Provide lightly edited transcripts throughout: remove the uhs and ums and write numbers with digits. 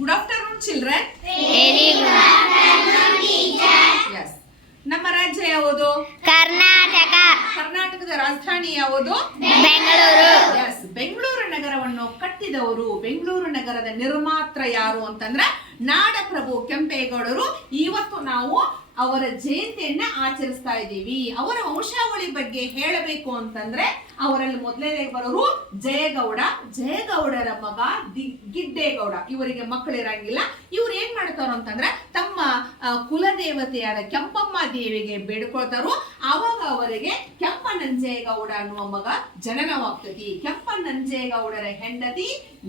Good afternoon, children. Very good afternoon, teacher. Yes. ನಮ್ಮ ರಾಜ್ಯ ಯಾವುದು? ಕರ್ನಾಟಕ. ಕರ್ನಾಟಕದ ರಾಜಧಾನಿ ಯಾವುದು? ಬೆಂಗಳೂರು. ಎಸ್, ಬೆಂಗಳೂರು ನಗರವನ್ನು ಕಟ್ಟಿದವರು, ಬೆಂಗಳೂರು ನಗರದ ನಿರ್ಮಾತೃ ಯಾರು ಅಂತಂದ್ರೆ ನಾಡಪ್ರಭು ಕೆಂಪೇಗೌಡರು. ಇವತ್ತು ನಾವು ಅವರ ಜಯಂತಿಯನ್ನ ಆಚರಿಸ್ತಾ ಇದ್ದೀವಿ. ಅವರ ವಂಶಾವಳಿ ಬಗ್ಗೆ ಹೇಳಬೇಕು ಅಂತಂದ್ರೆ ಅವರಲ್ಲಿ ಮೊದಲನೇ ಬರೋರು ಜಯಗೌಡ. ಜಯಗೌಡರ ಮಗ ಗಿಡ್ಡೇಗೌಡ. ಇವರಿಗೆ ಮಕ್ಕಳಿರಂಗಿಲ್ಲ. ಇವ್ರು ಏನ್ ಮಾಡ್ತಾರ ಅಂತಂದ್ರೆ ತಮ್ಮ ಕುಲದೇವತೆಯಾದ ಕೆಂಪಮ್ಮ ದೇವಿಗೆ ಬೇಡ್ಕೊಳ್ತಾರೋ. ಆವಾಗ ಅವರಿಗೆ ಕೆಂಪನಂಜೇಗೌಡ ಅನ್ನುವ ಮಗ ಜನನವಾಗ್ತತಿ. ಕೆಂಪನಂಜೇಗೌಡರ ಹೆಂಡತಿ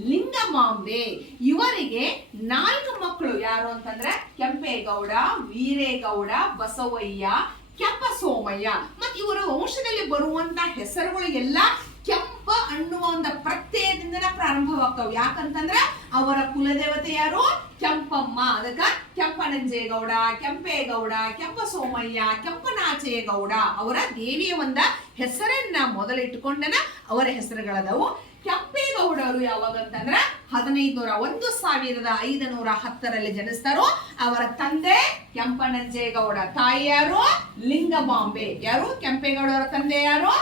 ಲಿಂಗಮಾಂಬೆ. ಇವರಿಗೆ 4 ಮಕ್ಕಳು. ಯಾರು ಅಂತಂದ್ರೆ ಕೆಂಪೇಗೌಡ, ವೀರೇಗೌಡ, ಬಸವಯ್ಯ, ಕೆಂಪ ಸೋಮಯ್ಯ. ಮತ್ತೆ ಇವರ ವಂಶದಲ್ಲಿ ಬರುವಂತ ಹೆಸರುಗಳು ಎಲ್ಲ ಕೆಂಪ ಅನ್ನುವ ಒಂದು ಪ್ರತ್ಯಯದಿಂದ ಪ್ರಾರಂಭವಾಗ್ತಾವ. ಯಾಕಂತಂದ್ರ ಅವರ ಕುಲದೇವತೆ ಯಾರು? ಕೆಂಪಮ್ಮ. ಅದಕ್ಕ ಕೆಂಪನಂಜೇಗೌಡ, ಕೆಂಪೇಗೌಡ, ಕೆಂಪ ಸೋಮಯ್ಯ, ಕೆಂಪನಾಚೇಗೌಡ ಅವರ ದೇವಿಯ ಒಂದ ಹೆಸರನ್ನ ಮೊದಲಿಟ್ಟುಕೊಂಡನ ಅವರ ಹೆಸರುಗಳದವು. ಕೆಂಪೇಗೌಡರು ಯಾವಾಗಂತಂದ್ರ 1510 ಜನಿಸ್ತಾರೋ. ಅವರ ತಂದೆ ಕೆಂಪನಂಜೇಗೌಡ, ತಾಯಿ ಯಾರು? ಲಿಂಗಮಾಂಬೆ. ಯಾರು? ಕೆಂಪೇಗೌಡರ ತಂದೆ ಯಾರು?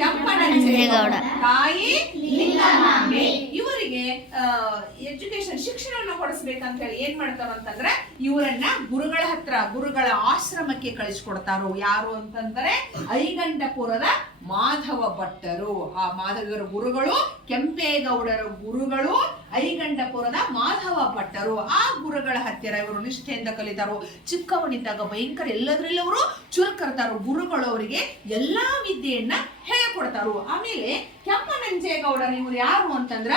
ಕೆಂಪನಂಜೇಗೌಡ, ತಾಯಿ ಲಿಂಗಮಾಂಬೆ. ಇವರಿಗೆ ಎಜುಕೇಶನ್ ಶಿಕ್ಷಣವನ್ನು ಕೊಡಿಸ್ಬೇಕಂತ ಹೇಳಿ ಏನ್ ಮಾಡ್ತಾರ ಅಂತಂದ್ರೆ ಇವರನ್ನ ಗುರುಗಳ ಹತ್ರ, ಗುರುಗಳ ಆಶ್ರಮಕ್ಕೆ ಕಳಿಸ್ಕೊಡ್ತಾರೋ. ಯಾರು ಅಂತಂದ್ರೆ ಐಗಂಡಪುರದ ಮಾಧವ ಭಟ್ಟರು. ಆ ಮಾಧವರ ಗುರುಗಳು ಕೆಂಪೇಗೌಡರ ಗುರುಗಳು ಐಗಂಡಪುರದ ಮಾಧವ ಭಟ್ಟರು. ಆ ಗುರುಗಳ ಹತ್ತಿರ ಇವರು ನಿಷ್ಠೆಯಿಂದ ಕಲಿತಾರೋ. ಚಿಕ್ಕವನಿದ್ದಾಗ ಭಯಂಕರ ಎಲ್ಲದ್ರಲ್ಲಿ ಅವರು ಚುರುಕರ್ತಾರೋ. ಗುರುಗಳು ಅವರಿಗೆ ಎಲ್ಲಾ ವಿದ್ಯೆಯನ್ನ ಹೇಳಿಕೊಡ್ತಾರೋ. ಆಮೇಲೆ ಕೆಂಪನಂಜೇಗೌಡರು ಇವರು ಯಾರು ಅಂತಂದ್ರ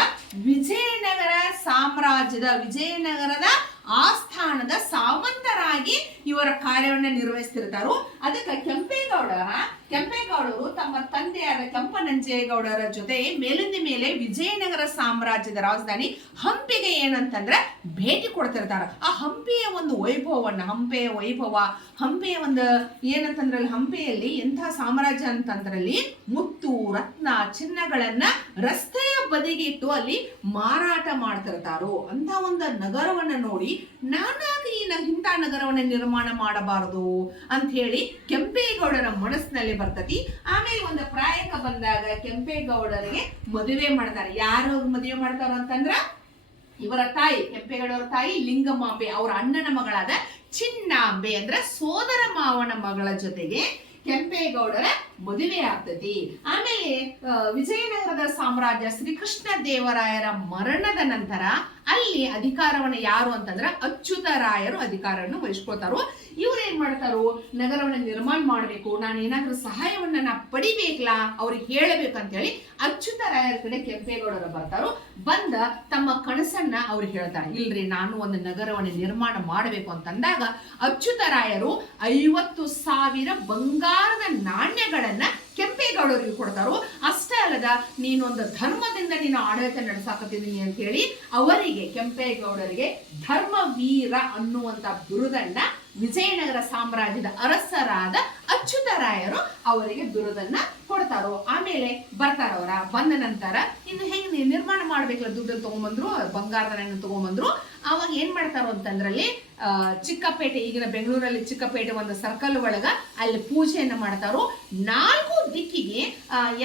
ವಿಜಯನಗರ ಸಾಮ್ರಾಜ್ಯದ, ವಿಜಯನಗರದ ಆಸ್ಥಾನದ ಸಾಮಂತರಾಗಿ ಇವರ ಕಾರ್ಯವನ್ನು ನಿರ್ವಹಿಸ್ತಿರ್ತಾರೋ. ಅದಕ್ಕೆ ಕೆಂಪೇಗೌಡರು ತಮ್ಮ ತಂದೆಯಾದ ಕೆಂಪನಂಜೇಗೌಡರ ಜೊತೆ ಮೇಲಿಂದ ಮೇಲೆ ವಿಜಯನಗರ ಸಾಮ್ರಾಜ್ಯದ ರಾಜಧಾನಿ ಹಂಪಿಗೆ ಏನಂತಂದ್ರೆ ಭೇಟಿ ಕೊಡ್ತಿರ್ತಾರ. ಆ ಹಂಪಿಯ ಒಂದು ವೈಭವವನ್ನ, ಹಂಪಿಯ ಒಂದು ಏನಂತಂದ್ರಲ್ಲಿ ಹಂಪಿಯಲ್ಲಿ ಎಂಥ ಸಾಮ್ರಾಜ್ಯ ಅಂತಂದ್ರಲ್ಲಿ ಮುತ್ತು, ರತ್ನ, ಚಿನ್ನಗಳನ್ನ ರಸ್ತೆಯ ಬದಿಗೆ ಇಟ್ಟು ಅಲ್ಲಿ ಮಾರಾಟ ಮಾಡ್ತಿರ್ತಾರೋ. ಅಂತ ಒಂದು ನಗರವನ್ನ ನೋಡಿ ನಾನಾಗಿ ಇಂಥ ನಗರವನ್ನ ನಿರ್ಮಾಣ ಮಾಡಬಾರದು ಅಂತ ಹೇಳಿ ಕೆಂಪೇಗೌಡರ ಮನಸ್ಸಿನಲ್ಲಿ ಬರ್ತತಿ. ಆಮೇಲೆ ಒಂದು ಪ್ರಾಯಕ್ಕೆ ಬಂದಾಗ ಕೆಂಪೇಗೌಡರಿಗೆ ಮದುವೆ ಮಾಡ್ತಾರೆ. ಯಾರು ಮದುವೆ ಮಾಡ್ತಾರ ಅಂತಂದ್ರ ಇವರ ತಾಯಿ, ಕೆಂಪೇಗೌಡರ ತಾಯಿ ಲಿಂಗಮಾಂಬೆ, ಅವರ ಅಣ್ಣನ ಮಗಳಾದ ಚಿನ್ನಾಂಬೆ ಅಂದ್ರೆ ಸೋದರ ಮಾವನ ಮಗಳ ಜೊತೆಗೆ ಕೆಂಪೇಗೌಡರ ಮದುವೆ ಆಗ್ತತಿ. ಆಮೇಲೆ ವಿಜಯನಗರದ ಸಾಮ್ರಾಜ್ಯ ಶ್ರೀಕೃಷ್ಣ ದೇವರಾಯರ ಮರಣದ ನಂತರ ಅಲ್ಲಿ ಅಧಿಕಾರವನ್ನು ಯಾರು ಅಂತಂದ್ರೆ ಅಚ್ಯುತರಾಯರು ಅಧಿಕಾರವನ್ನು ವಹಿಸ್ಕೊಳ್ತಾರೋ. ಇವ್ರು ಏನ್ ಮಾಡ್ತಾರೋ, ನಗರವನ್ನ ನಿರ್ಮಾಣ ಮಾಡ್ಬೇಕು, ನಾನು ಏನಾದ್ರೂ ಸಹಾಯವನ್ನ ಪಡಿಬೇಕಲ್ಲ, ಅವ್ರಿಗೆ ಹೇಳಬೇಕಂತ ಹೇಳಿ ಅಚ್ಯುತರಾಯರ ಕಡೆ ಕೆಂಪೇಗೌಡರು ಬರ್ತಾರೋ. ಬಂದ ತಮ್ಮ ಕನಸನ್ನ ಅವ್ರಿಗೆ ಹೇಳ್ತಾರೆ. ಇಲ್ರಿ, ನಾನು ಒಂದು ನಗರವನ್ನು ನಿರ್ಮಾಣ ಮಾಡಬೇಕು ಅಂತಂದಾಗ ಅಚ್ಯುತರಾಯರು 50,000 ಬಂಗಾರದ ನಾಣ್ಯಗಳನ್ನ ಕೆಂಪೇಗೌಡರಿಗೆ ಕೊಡ್ತಾರೋ. ಅಷ್ಟೇ ಅಲ್ಲದ ನೀನೊಂದು ಧರ್ಮದಿಂದ ನೀನು ಆಡಳಿತ ನಡೆಸಾಕತ್ತಿದ್ದೀನಿ ಅಂತ ಹೇಳಿ ಅವರಿಗೆ, ಕೆಂಪೇಗೌಡರಿಗೆ ಧರ್ಮವೀರ ಅನ್ನುವಂತ ಬಿರುದನ್ನ ವಿಜಯನಗರ ಸಾಮ್ರಾಜ್ಯದ ಅರಸರಾದ ಅಚ್ಯುತರಾಯರು ಅವರಿಗೆ ಬಿರುದನ್ನ ಕೊಡ್ತಾರೋ. ಆಮೇಲೆ ಬರ್ತಾರವರ. ಬಂದ ನಂತರ ಇನ್ನು ಹೆಂಗ್ ನಿರ್ಮಾಣ ಮಾಡ್ಬೇಕಲ್ಲ, ದುಡ್ಡು ತಗೊಂಡ್ಬಂದ್ರು, ಬಂಗಾರದ ನಾಣ್ಯ ತಗೊಂಡ್ಬಂದ್ರು. ಅವಾಗ ಏನ್ ಮಾಡ್ತಾರೋ ಅಂತಂದ್ರಲ್ಲಿ ಚಿಕ್ಕಪೇಟೆ, ಈಗಿನ ಬೆಂಗಳೂರಲ್ಲಿ ಚಿಕ್ಕಪೇಟೆ ಒಂದು ಸರ್ಕಲ್ ಒಳಗ ಅಲ್ಲಿ ಪೂಜೆಯನ್ನ ಮಾಡ್ತಾರೋ. 4 ದಿಕ್ಕಿಗೆ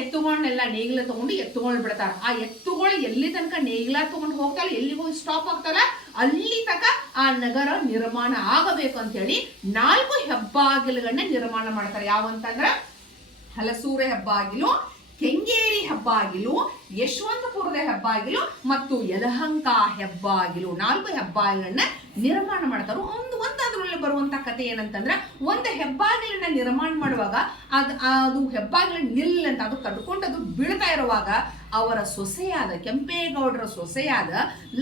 ಎತ್ತುಗಳನ್ನೆಲ್ಲ ನೇಗಿಲ ತಗೊಂಡು ಎತ್ತುಗಳು ಬಿಡ್ತಾರ. ಆ ಎತ್ತುಗಳು ಎಲ್ಲಿ ತನಕ ನೇಗಿಲ ತಗೊಂಡು ಹೋಗ್ತಾರ, ಎಲ್ಲಿ ಹೋಗಿ ಸ್ಟಾಪ್ ಆಗ್ತಾರ, ಅಲ್ಲಿ ತನಕ ಆ ನಗರ ನಿರ್ಮಾಣ ಆಗಬೇಕು ಅಂತ ಹೇಳಿ 4 ಹೆಬ್ಬಾಗಿಲುಗಳನ್ನ ನಿರ್ಮಾಣ ಮಾಡ್ತಾರೆ. ಯಾವಂತಂದ್ರ ಹಲಸೂರು ಹೆಬ್ಬಾಗಿಲು, ಕೆಂಗೇರಿ ಹೆಬ್ಬಾಗಿಲು, ಯಶವಂತಪುರದ ಹೆಬ್ಬಾಗಿಲು ಮತ್ತು ಯಲಹಂಕ ಹೆಬ್ಬಾಗಿಲು. 4 ಹೆಬ್ಬಾಗಿಲನ್ನ ನಿರ್ಮಾಣ ಮಾಡ್ತಾರೋ. ಒಂದಾದ್ರಲ್ಲಿ ಬರುವಂತ ಕಥೆ ಏನಂತಂದ್ರ, ಒಂದು ಹೆಬ್ಬಾಗಿಲನ್ನ ನಿರ್ಮಾಣ ಮಾಡುವಾಗ ಅದು ಹೆಬ್ಬಾಗಿಲ ನಿಲ್ಲ ಅಂತ ಅದು ಕಟ್ಕೊಂಡು ಅದು ಬೀಳ್ತಾ ಇರುವಾಗ ಅವರ ಸೊಸೆಯಾದ, ಕೆಂಪೇಗೌಡರ ಸೊಸೆಯಾದ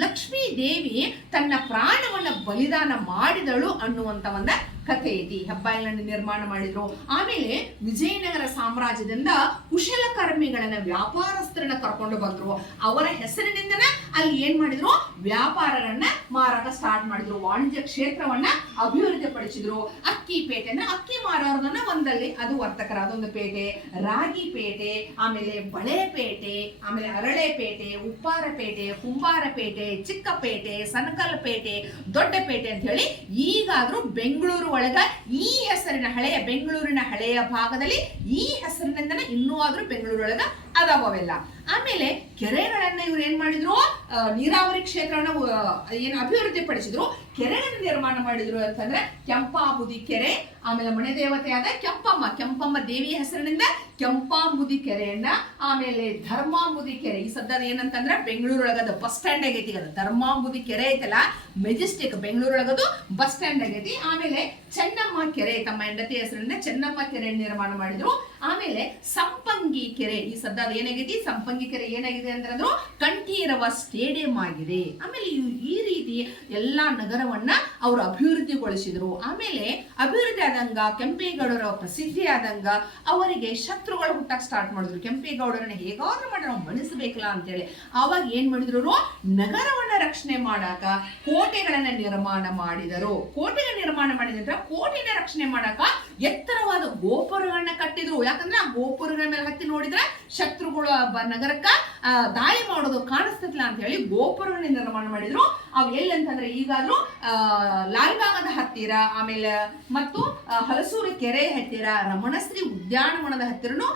ಲಕ್ಷ್ಮೀ ದೇವಿ ತನ್ನ ಪ್ರಾಣವನ್ನ ಬಲಿದಾನ ಮಾಡಿದಳು ಅನ್ನುವಂತ ಒಂದು ಕಥೆ ಐತಿ. ಹೆಬ್ಬಾಗಿಲನ್ನು ನಿರ್ಮಾಣ ಮಾಡಿದ್ರು. ಆಮೇಲೆ ವಿಜಯನಗರ ಸಾಮ್ರಾಜ್ಯದಿಂದ ಕುಶಲಕರ್ಮಿಗಳನ್ನ, ವ್ಯಾಪಾರಸ್ಥರನ್ನ ಕರ್ಕೊಂಡು ಮಾಡ್ಕೊಂಡು ಬಂದ್ರು. ಅವರ ಹೆಸರಿನಿಂದನ ಅಲ್ಲಿ ಏನ್ ಮಾಡಿದ್ರು, ವ್ಯಾಪಾರಗಳನ್ನ ಮಾರಾಟ ಸ್ಟಾರ್ಟ್ ಮಾಡಿದ್ರು, ವಾಣಿಜ್ಯ ಕ್ಷೇತ್ರವನ್ನ ಅಭಿವೃದ್ಧಿ ಪಡಿಸಿದ್ರು. ಅಕ್ಕಿ ಪೇಟೆ ಅಂದ್ರೆ ಅಕ್ಕಿ ಮಾರೋರ್ದನ್ನ ಒಂದಲ್ಲಿ ಅದು ವರ್ತಕರ ಅದೊಂದು ಪೇಟೆ, ರಾಗಿ ಪೇಟೆ, ಆಮೇಲೆ ಬಳೆ ಪೇಟೆ, ಆಮೇಲೆ ಅರಳೆ ಪೇಟೆ, ಉಪ್ಪಾರ ಪೇಟೆ, ಕುಂಬಾರ ಪೇಟೆ, ಚಿಕ್ಕಪೇಟೆ, ಸನಕಲ್ ಪೇಟೆ, ದೊಡ್ಡ ಪೇಟೆ ಅಂತ ಹೇಳಿ ಈಗಾದ್ರೂ ಬೆಂಗಳೂರು ಒಳಗ ಈ ಹೆಸರಿನ ಬೆಂಗಳೂರಿನ ಹಳೆಯ ಭಾಗದಲ್ಲಿ ಈ ಹೆಸರಿನಿಂದನೇ ಇನ್ನೂ ಆದ್ರೂ ಬೆಂಗಳೂರೊಳಗ ಅದಾವೆಲ್ಲ. ಆಮೇಲೆ ಕೆರೆಗಳನ್ನ ಇವ್ರು ಏನ್ ಮಾಡಿದ್ರು, ನೀರಾವರಿ ಕ್ಷೇತ್ರವನ್ನ ಏನು ಅಭಿವೃದ್ಧಿ ಪಡಿಸಿದ್ರು. ಕೆರೆಗಳನ್ನು ನಿರ್ಮಾಣ ಮಾಡಿದ್ರು ಅಂತಂದ್ರೆ ಕೆಂಪಾಂಬುದಿ ಕೆರೆ, ಆಮೇಲೆ ಮನೆ ದೇವತೆಯಾದ ಕೆಂಪಮ್ಮ ದೇವಿಯ ಹೆಸರಿನಿಂದ ಕೆಂಪಾಂಬುದಿ ಕೆರೆಯನ್ನ, ಆಮೇಲೆ ಧರ್ಮಾಂಬುದಿ ಕೆರೆ. ಈ ಸದ್ದ ಏನಂತಂದ್ರೆ ಬೆಂಗಳೂರೊಳಗದ ಬಸ್ ಸ್ಟ್ಯಾಂಡ್ ಆಗೈತಿ. ಅದು ಧರ್ಮಾಂಬುದಿ ಕೆರೆ ಐತಲ್ಲ, ಮೆಜೆಸ್ಟಿಕ್ ಬೆಂಗಳೂರೊಳಗದು ಬಸ್ ಸ್ಟ್ಯಾಂಡ್ ಆಗೈತಿ. ಆಮೇಲೆ ಚೆನ್ನಮ್ಮ ಕೆರೆ, ತಮ್ಮ ಹೆಂಡತಿ ಹೆಸರಿನಿಂದ ಚೆನ್ನಮ್ಮ ಕೆರೆ ನಿರ್ಮಾಣ ಮಾಡಿದ್ರು. ಆಮೇಲೆ ಸಂಪಂಗಿ ಕೆರೆ, ಈ ಸದ್ದ ಏನಾಗೈತಿ, ಸಂಪಂಗಿ ಕೆರೆ ಏನಾಗಿದೆ ಅಂದ್ರೆ ಕಂಠೀರವ ಸ್ಟೇಡಿಯಂ ಆಗಿದೆ. ಆಮೇಲೆ ಈ ರೀತಿ ಎಲ್ಲಾ ನಗರವನ್ನ ಅವರು ಅಭಿವೃದ್ಧಿಗೊಳಿಸಿದ್ರು. ಆಮೇಲೆ ಅಭಿವೃದ್ಧಿ ಆದಂಗ ಕೆಂಪೇಗೌಡರ ಪ್ರಸಿದ್ಧಿ ಆದಂಗ ಅವರಿಗೆ ಶತ್ರುಗಳು ಹುಟ್ಟಕ್ ಸ್ಟಾರ್ಟ್ ಮಾಡಿದ್ರು. ಕೆಂಪೇಗೌಡರನ್ನ ಹೇಗಾದ್ರೂ ಮಾಡಿ ನಾವು ಮಣಿಸಬೇಕಲ್ಲ ಅಂತೇಳಿ ಆವಾಗ ಏನ್ ಮಾಡಿದ್ರು, ನಗರವನ್ನ ರಕ್ಷಣೆ ಮಾಡಾಕ ಕೋಟೆಗಳನ್ನ ನಿರ್ಮಾಣ ಮಾಡಿದರು. ಕೋಟೆಗಳ ನಿರ್ಮಾಣ ಮಾಡಿದ್ರೆ ಕೋಟೆನ ರಕ್ಷಣೆ ಮಾಡಾಕ ಎತ್ತರವಾದ ಗೋಪುರಗಳನ್ನ ಕಟ್ಟಿದ್ರು. ಯಾಕಂದ್ರೆ ಆ ಗೋಪುರಗಳ ಮೇಲೆ ಹತ್ತಿ ನೋಡಿದ್ರೆ ಶತ್ರುಗಳು ನಗರಕ್ಕ ದಾಳಿ ಮಾಡೋದು ಕಾಣಿಸ್ತಲ್ಲ ಅಂತ ಹೇಳಿ ಗೋಪುರಗಳನ್ನ ನಿರ್ಮಾಣ ಮಾಡಿದ್ರು. ಅವು ಎಲ್ಲಂತಂದ್ರೆ ಈಗಾದ್ರೂ ಲಾಲ್ಬಾಗದ ಹತ್ತಿರ, ಆಮೇಲೆ ಮತ್ತು ಹಲಸೂರು ಕೆರೆ ಹತ್ತಿರ, ರಮಣಶ್ರೀ ಉದ್ಯಾನವನದ ಹತ್ತಿರನು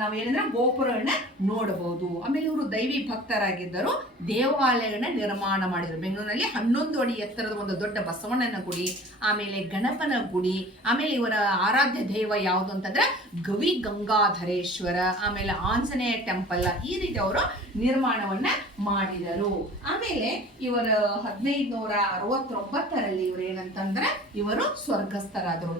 ನಾವೇನಂದ್ರೆ ಗೋಪುರಗಳನ್ನ ನೋಡಬಹುದು. ಆಮೇಲೆ ಇವರು ದೈವಿ ಭಕ್ತರಾಗಿದ್ದರು. ದೇವಾಲಯಗಳನ್ನ ನಿರ್ಮಾಣ ಮಾಡಿದ್ರು. ಬೆಂಗಳೂರಿನಲ್ಲಿ 11 ಅಡಿ ಎತ್ತರದ ಒಂದು ದೊಡ್ಡ ಬಸವಣ್ಣನ ಗುಡಿ, ಆಮೇಲೆ ಗಣಪನ ಗುಡಿ, ಆಮೇಲೆ ಇವರ ಆರಾಧ್ಯ ದೈವ ಯಾವುದು ಅಂತಂದ್ರೆ ಗವಿ ಗಂಗಾಧರೇಶ್ವರ, ಆಮೇಲೆ ಆಂಜನೇಯ ಟೆಂಪಲ್, ಈ ರೀತಿ ಅವರು ನಿರ್ಮಾಣವನ್ನ ಮಾಡಿದರು. ಆಮೇಲೆ ಇವರ 1569ರಲ್ಲಿ ಇವರು ಏನಂತಂದ್ರೆ ಇವರು ಸ್ವರ್ಗಸ್ಥರಾದರು.